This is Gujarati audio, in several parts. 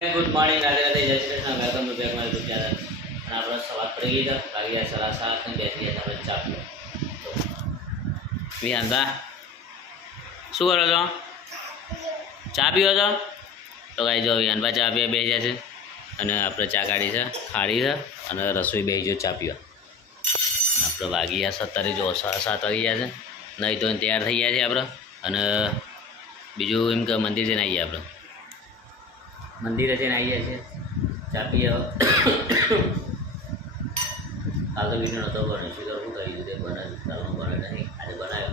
ગુડ મોર્નિંગ, રાધે રાધે, જય Shri Krishna. Welcome to back my YouTube channel. અને આપણે સવાર પડી ગઈ છે, વાગ્યા 7:30 ને બેસી ગયા આપણે ચા પીવા. વિહાનદા શું કરો છો? ચા પીવો છો? તો કાંઈ જો વિહાનબા ચા પીવા બેસી જાય છે અને આપણે ચા કાઢી છે, ખાડી છે અને રસોઈ બેસી જો ચા પીવા. આપણે વાગી ગયા 7:30, જો 7:30 વાગી ગયા છે. નહીં તો તૈયાર થઈ ગયા છે આપણે. અને બીજું એમ કે મંદિર જઈને આવીએ આપણે. મંદિરે જઈને આવીએ છીએ, ચા પીએ. કાલ તો વિડીયો નહોતો બન્યો, શું કરવું કહ્યું તે બનાવ્યું, ચાલનું બને નહીં, આજે બનાવ્યો.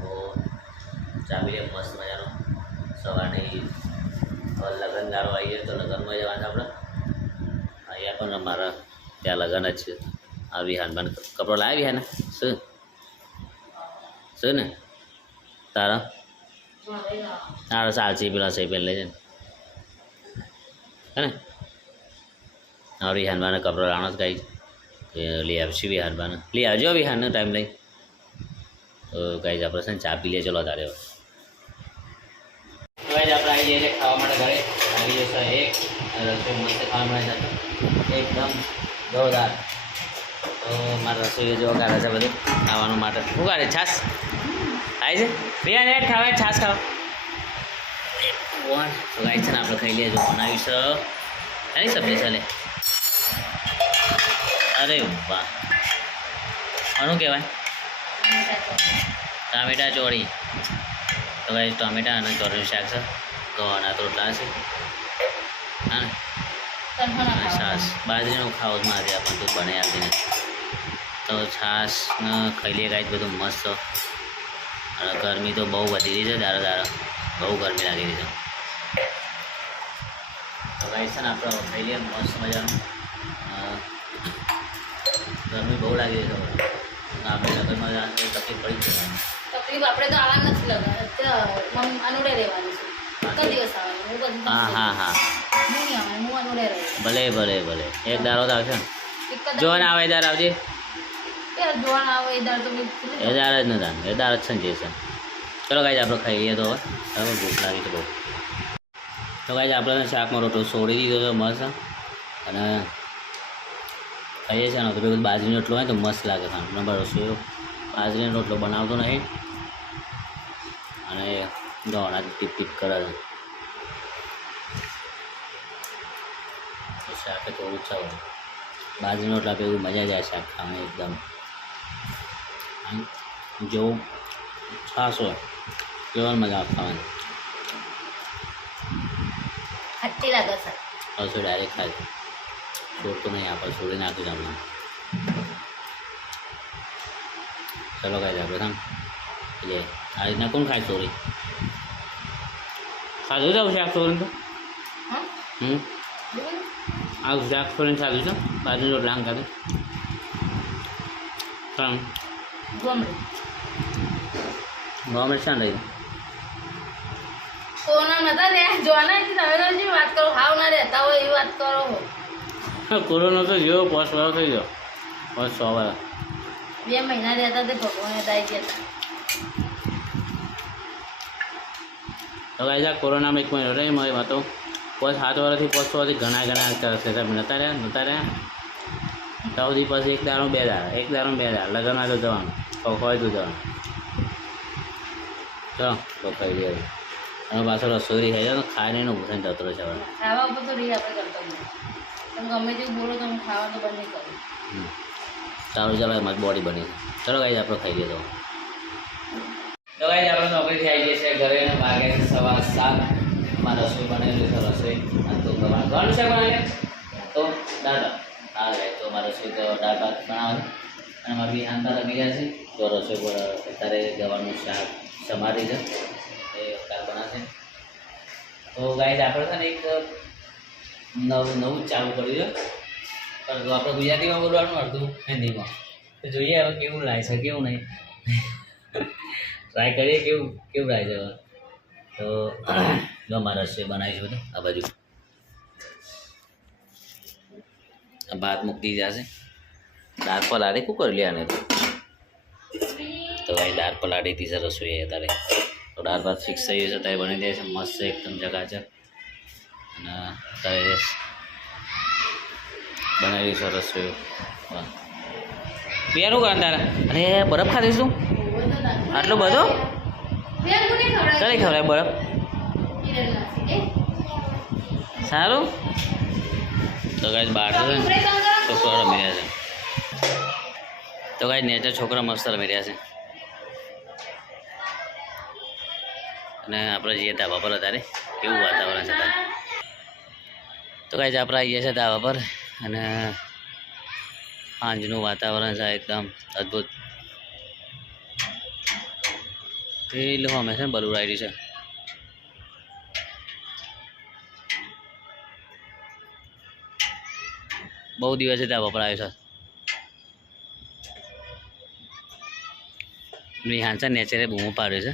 તો ચા પીએ મસ્ત મજાનો. સવારની લગ્ન ગાળો આવીએ તો લગ્નમાં જવાના આપણે. અહીંયા પણ અમારા ત્યાં લગ્ન જ છે. આ વિહાન કપડો લાવ્યા વિહાન શું ને તારા તારા સાચી પેલા છે પહેલે છે ને હા. વિહાનબાને કપડો લાવવાનો જ કાંઈ લઈ આવશું. વિહાનબાને લઈ આવજો, વિહાનનો ટાઈમ લઈ. તો કાંઈ આપણે છે ને ચા પી લે. ચલો તારે હવે આપણે આવી જઈએ ખાવા માટે ઘરે. આવી જશે એક રસોઈ મસ્ત ખાવા મળે છે એકદમ જોરદાર. તો મારા રસોઈ જો કાઢે છે બધું ખાવાનું માટે. શું કાઢે? છાશ આવી છે વિહાન, એ ખાવા છાશ ખાવા. તો ગાય છે ને આપણે ખાઈ લઈએ. જો બનાવ્યું છે એની સબ્જી ચાલે. અરે વાહ, આનું કહેવાય ટામેટા ચોળી. તો ગાય ટામેટા અને ચોળીનું શાક છે. ગવાના રોટલા છે હા ને છાશ. બાજરીનું ખાવું મારે આપણને દૂધ બને આપીને. તો છાશ ને ખાઈ લઈએ ગાય. બધું મસ્ત. અને ગરમી તો બહુ વધી રહી છે દારો દારો, બહુ ગરમી લાગી રહી છે. તો ગાઈસ છે ને આપણે ખાઈ લઈએ મસ્ત મજાનું. ગરમી બહુ લાગી રહી છે. આપણે લગ્નમાં તકલીફ પડી છે. તકલીફ આપણે તો આવવા નથી લગા, અનુડે રહેવાનું છે. એક દિવસ આવવાનું. હા હા હા, હું નહીં આવવાનું, હું અનુડે રહું. ભલે ભલે ભલે. એક દારો તો આવશે ને. જો ને આવે એ દાર આવજે. જોવાના આવે એ દાર તો એ દાર જ નથી, એ દાર જ છે ને જે છે. ચલો ગાઈસ આપણે ખાઈ લઈએ. તો હવે ભૂખ લાગી છે બહુ. તો ગાઈસ આપણે શાકમાં રોટલો છોડી દીધો તો મસ્ત. અને ખાઈએ છે ને તો પેલું બાજરીનો રોટલો હોય તો મસ્ત લાગે ખાવાનું. નંબર રસોઈ બાજરીનો રોટલો બનાવતો નહીં અને ગવાના ટીપ ટીપ કરે છે. શાક થોડું ઓછા હોય. બાજરીનો રોટલા પેલું મજા જાય શાક ખાવાની એકદમ. જો છાશ હોય કેવાની મજા આવે ખાવાની. ખટ્ટી લાગે છે. રસોઈ ડાયરેક્ટ ખાય છે. છોડતો નહીં, આપણે છોડી નાખ્યું છે આપણે. ચલો ખાય છે આપણે એટલે આ રીતના કોણ ખાય ચોરી? ખાધું છે શાક ચોરીને? તો આ શાક ચોરીને ખાધું છે. બાજુ રોટલા ખાધું કામ ગવર્મેન્ટ શાન રહી કોના નતા ને જોવાના તમે જે વાત કરો, હાવ ના રહેતા હોય એવી વાત કરો. કોરોના તો જેવો 5 વર્ષ થઈ ગયો, 6 વર્ષ 2 મહિના રહેતા તે ભગવાને દાઈ ગયા. તો ગાઈસ આ કોરોનામાં 1 મહિનો રહી મારી વાતો. 7 વર્ષથી 5 વર્ષથી ઘણા નતા રહ્યા. તો સુધી પછી 1 દાડો 2 દાડા, 1 દાડો 2 દાડા લગ્નમાં તો જવાનું, હોય તો જવાનું. ચલો તો ખાઈ લઈએ. અને પાછો રસોઈ થઈ જાય તો ખાઈને એનું ભૂષણ જતો રહે છે. ખાવા ઉપર તો રહી આપણે કરતા નહીં. તમે ગમે તે બોલો તો હું ખાવા તો બંધ નહીં કરું. સારું ચાલો એમાં બોડી બની છે. ચલો ગાઈસ આપણે ખાઈ લઈએ. તો ગાઈસ આપણે નોકરીથી આવી જઈએ છીએ ઘરે. વાગે છે 7:15. એમાં રસોઈ બનેલી છે. રસોઈ તો ઘણું શાક બનાવીએ તો દાળ ભાત. તો મારે રસોઈ તો દાળ ભાત બનાવવાનું. અને મારી વિહાનતા લગી જાય છે. તો રસોઈ પર અત્યારે ગવાનું શાક સમારી છે એ અત્યારે બનાવશે. તો ગાઈસ આપણે છે ને એક નવું ચાલુ કર્યું છે. પણ તો આપણે ગુજરાતીમાં બોલવાનું, અડધું હિન્દીમાં. તો જોઈએ હવે કેવું લાગે છે કેવું નહીં. ટ્રાય કરીએ કેવું લાગે છે હવે. તો જો અમારા રસોઈ બનાવીશું તો આ બાજુ ભાત મૂકી જશે. દાળ પલાળી શું કરી લે આને તો ભાઈ દાળ પલાળી હતી છે રસોઈ અત્યારે. તો દાળ ભાત ફિક્સ થઈ જશે ત્યારે બની જાય છે મસ્ત એકદમ જગાજગ. અને અત્યારે બનાવી છે રસોઈ. પિયા શું કરે તારા? અરે બરફ ખાધીશું આટલો બધો ચાલે ખવડાય બરફ. સારું તો ગાય બહાર તો છોકરા રમી રહ્યા છે. તો ગાય નેચર છોકરા મસ્ત રમી રહ્યા છે. અને આપણે જઈએ ધાબા પર અત્યારે કેવું વાતાવરણ છે તારે. તો ગાય આપણે આવીએ છીએ ધાબા પર અને સાંજનું વાતાવરણ છે એકદમ અદ્ભુત. પેલું અમે છે ને બલુર આવી છે. બહુ દિવસે ધાબા પર આવ્યો છે. હાંસા નેચરે બૂમો પાડ્યો છે.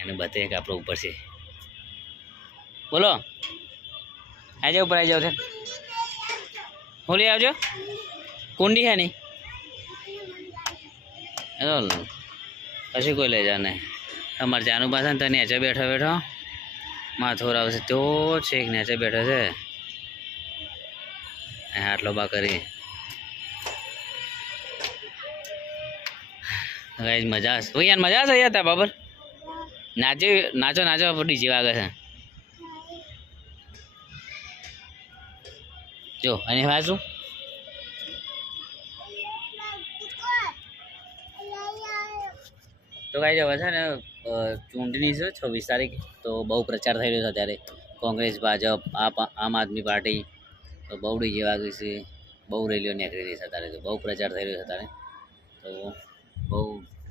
એને બતાવીએ કે આપણો ઉપર છે. બોલો આવી જાઓ ઉપર આવી જાઓ છે. હું લઈ આવજો કુંડી છે નહીં પછી કોઈ લઈ જાવ નહીં. તમારે જાનું પાસે ને તો નેચે બેઠો બેઠો માથોર આવશે તો છેક નેચે બેઠો છે. આટલો બા કરી મજા હશે. ભાઈ યાર મજા હશે યાર તા બાબર. નાચો નાચો ડીજે વાગે છે. જો અને વાંચું તો કાંઈ હવે છે ને ચૂંટણી છે 26 તારીખ. તો બહુ પ્રચાર થઈ રહ્યો છે અત્યારે. કોંગ્રેસ, ભાજપ, આમ આદમી પાર્ટી તો બહુ ડીજે વાગે છે. બહુ રેલીઓ નીકળી રહી છે અત્યારે. તો બહુ પ્રચાર થઈ રહ્યો છે અત્યારે. તો બહુ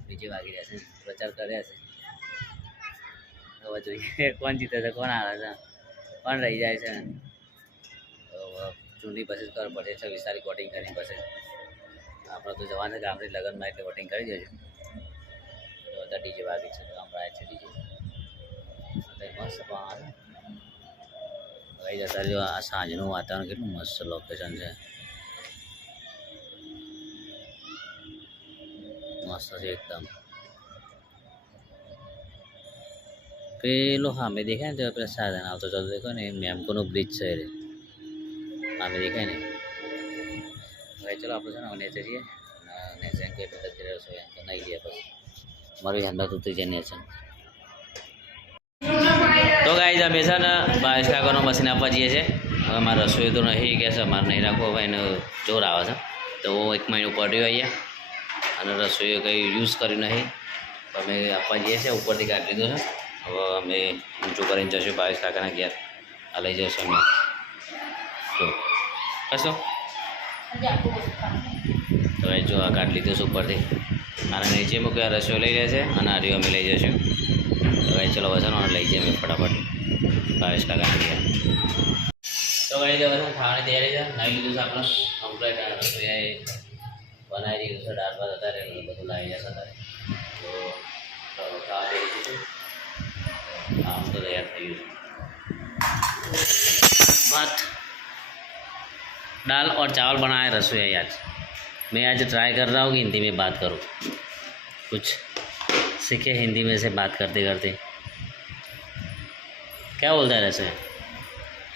ડીજે વાગી રહ્યા છે. પ્રચાર કર્યા છે. હવે જોઈએ કોણ જીતે છે, કોણ હારે છે, કોણ રહી જાય છે. ચૂંટણી પછી જ ખબર પડે. 26 તારીખ વોટિંગ કરી પછી આપણે તો જવાના છે ગામડે લગ્નમાં એટલે વોટિંગ કરી દેજો. તો બધા ડીજે વાગી છે. ગામડા છે ડીજે મસ્ત પણ આવી જતા જો. આ સાંજનું વાતાવરણ કેટલું મસ્ત લોકેશન છે. મસ્ત છે એકદમ. પેલો સામે દેખાય ને તો પેલા સાધન આવતો ચાલતો દેખો ને મેમકોનો બ્રિજ છે રે સામે દેખાય ને. ભાઈ ચલો આપણે છે ને નેચે જઈએ. નેચે કે રસોઈ નહીં ગયા પછી મારું હેન્ડલ ઉતરી જાય નેચે. તો ગાઈઝ અમે છે ને 22 કાકાનો મશીન આપવા જઈએ છીએ. હવે મારે રસોઈ તો નહીં કે છે મારે નહીં રાખવો. હવે એને જોર આવે છે તો 1 મહિનો પડ્યો અહીંયા અને રસોઈ કંઈ યુઝ કર્યું નહીં. તો અમે આપવા જઈએ છીએ. ઉપરથી કાઢી લીધો છે. હવે અમે ઊંચું કરીને જશું 22 કાકાના ઘેર. આ લઈ જશું અમે. તો કશો તો ભાઈ જો આ કાઢી લીધું છે ઉપરથી. આને નીચે મૂક્યા રસોઈ લઈ લેશે અને આ અમે લઈ જશું. તો ભાઈ ચલો વસનો લઈ જઈએ અમે ફટાફટ 22 કાકાના ઘેર. તો ભાઈ હવે ખાવાની તૈયારી છે. નાઈ લીધું છે આપણે કમ્પ્લીટ. રસોઈ બનાવી દીધું છે. દાળ ભાત અત્યારે બધું લાવી જશે અત્યારે. તો ખાવા દઈ દીધું. काम तो तैयार થઈ ગયું. बात दाल और चावल बनाए रसोई आज. मैं आज ट्राई कर रहा हूँ कि हिंदी में बात करूँ. कुछ सीखे हिंदी में से बात करते करते. क्या बोलता है रसोई?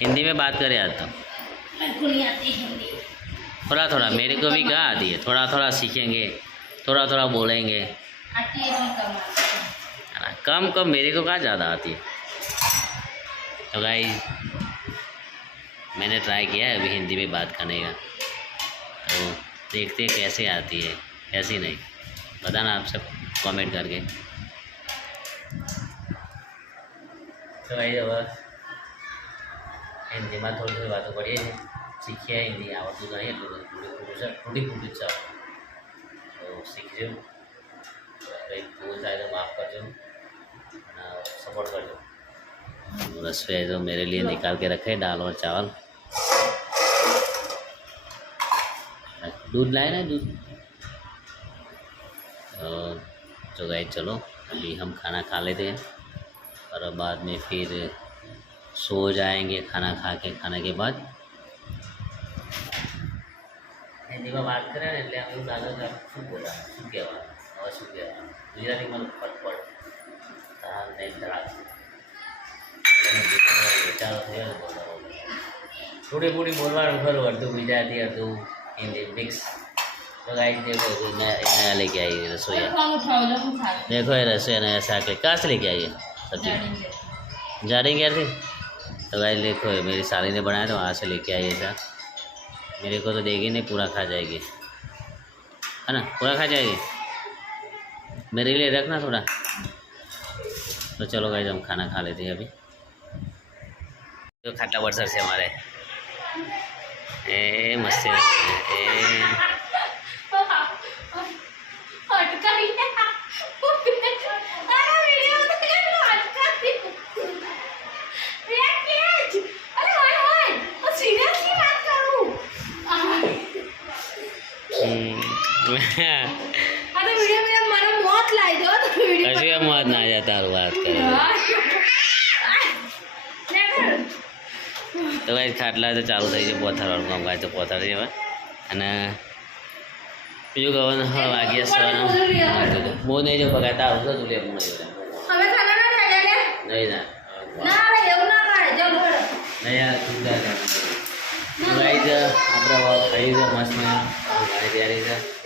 हिंदी में बात करें आज तो. मेरे को नहीं आती हिंदी. थोड़ा थोड़ा मेरे को भी कहाँ आती है. थोड़ा थोड़ा सीखेंगे, थोड़ा थोड़ा बोलेंगे. आती है भी कम आती है. कम कम मेरे को कहाँ ज़्यादा आती है. तो गाइस मैंने ट्राई किया है अभी हिंदी में बात करने का. तो देखते हैं कैसे आती है कैसी नहीं. बताना आप सब कमेंट करके. तो गाइस अब हिंदी में थोड़ी थोड़ी बातों पढ़िए. सीखिए हिंदी आवड़તું નહીં એટલું બધું ફૂટી જ છે. તો શીખજો. કંઈક ભૂલ થાય तो माफ़ करजो. सपोर्ट कर दो. रसोई जो मेरे लिए निकाल के रखे दाल और चावल. दूध लाए ना दूध. तो गाइस चलो अभी हम खाना खा लेते हैं और बाद में फिर सो जाएंगे. खाने के बाद हिंदी में बात करें ने એટલે અમે દાદા શું બોલા શું કહેવા હવે શું કહેવા ગુજરાતીમાં ફટફટ તાર નહીં ધરાશ. ચાલુ થયો ને થોડી થોડી બોલવાનું ખરું અડધું ગુજરાતી અડધું હિન્દી મિક્સ तो गाइस देखो ये नया लेके आई है रसोईया देखो ये रसोईया नया साग ले कहाँ से लेके आई है सब्जी जाने क्या थी तो गाइस देखो ये मेरी साली ने बनाया तो वहाँ से लेके आई है साग मेरे को तो देगी नहीं पूरा खा जाएगी है ना पूरा खा जाएगी मेरे लिए रखना थोड़ा तो चलो गाइस हम खाना खा लेते हैं अभी तो खाटला बरसर से हमारे ए मस्ती ए કશું મોત ના જાય તારું વાત કરે તો ભાઈ ખાટલા તો ચાલુ થઈ છે પોથારવાનું કામ કાજ તો પોથાર છે હવે અને બીજું કહેવાનું હા વાગ્યા સવારના હું નહીં જો પગાર તારું તો તું લે હું નહીં નહીં ના નહીં યાર આપણે ખાઈ છે મસ્ત તૈયારી છે